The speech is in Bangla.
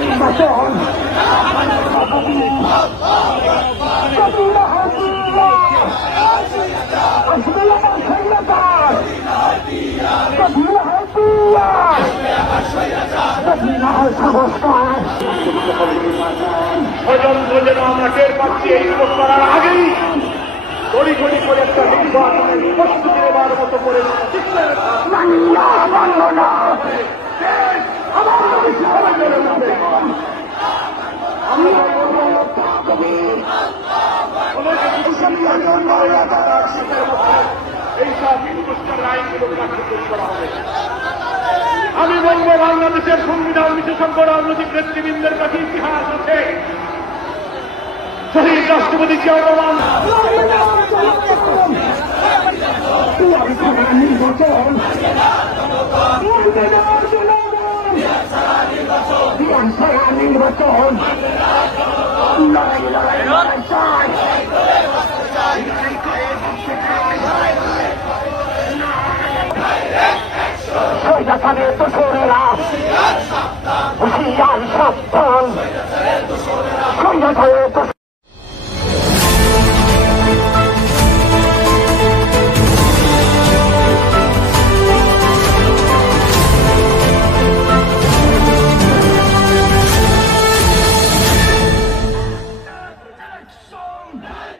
নির্বাচন স্বজনগুলো যেন আমরা টের পাচ্ছি এই লোক করার আগেই গড়ি করে একটা নির্বাচনের প্রস্তুতি নেবার মতো করে এইসব হিন্দুস্তানের আইনগুলো কার্যকর করা হবে। আমি বলবো বাংলাদেশের সংবিধান বিশেষজ্ঞ রাজনৈতিক নেতৃবৃন্দের কাছে ইতিহাস আছে। শহীদ রাষ্ট্রপতি জিয়া রহমান নির্বাচন দোষরেরা হুশিয়ার সাবধান